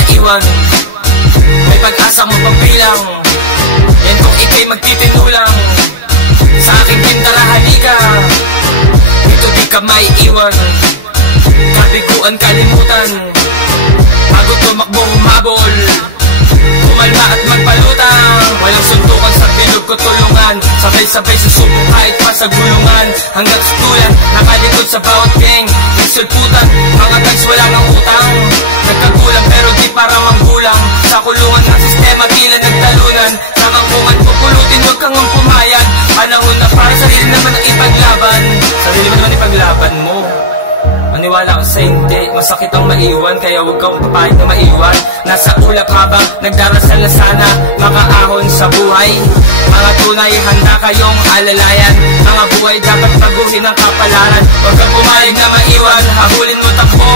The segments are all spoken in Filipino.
naiwan. May pag-asa mo pang bilang, yan kung ika'y magtitinulang. Sa aking pintara halika, dito di ka may iwan. Kabiguan kalimutan, bago tumakbo humabol. Kumalma at magpalutang, walang suntukan sa bilog ko tulungan. Sabay-sabay susubok kahit pa sa gulungan. Hanggang sutulan, nakalikot sa bawat gang. Isulputan, mga tags wala ng utang. Nagkagulang pero di para manggulang. Sa kulungan ng sistema tila nagtalunan. Sa mangkungan pupulutin, huwag kang pumayag. Panahon na para sarili naman ang ipaglaban. Sarili mo naman ipaglaban mo. Maniwala ko sa hindi, masakit ang maiwan. Kaya huwag kang papayag na maiwan. Nasa ulap habang nagdarasal na sana makaahon sa buhay. Mga tunay, handa kayong alalayan. Mga buhay dapat baguhin ang kapalaran. Huwag kang pumayag na maiwan, habulin mo takbo.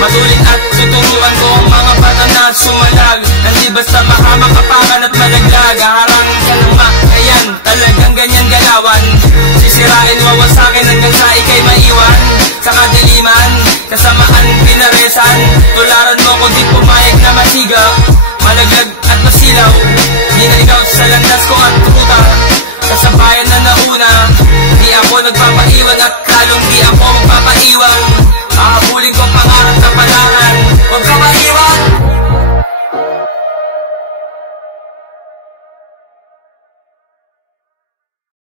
Matulin at tuturuan ko ang mga bata na sumalag. Hindi basta mahamak kapangan at malaglag. Haharangin ka ng makayan, talagang ganyan galawan. Sisirain, wawasakin hanggang sa ika'y maiwan. Sa kadiliman, kasamaan, pinaresan. Tularan mo ko di pumayag na masiga.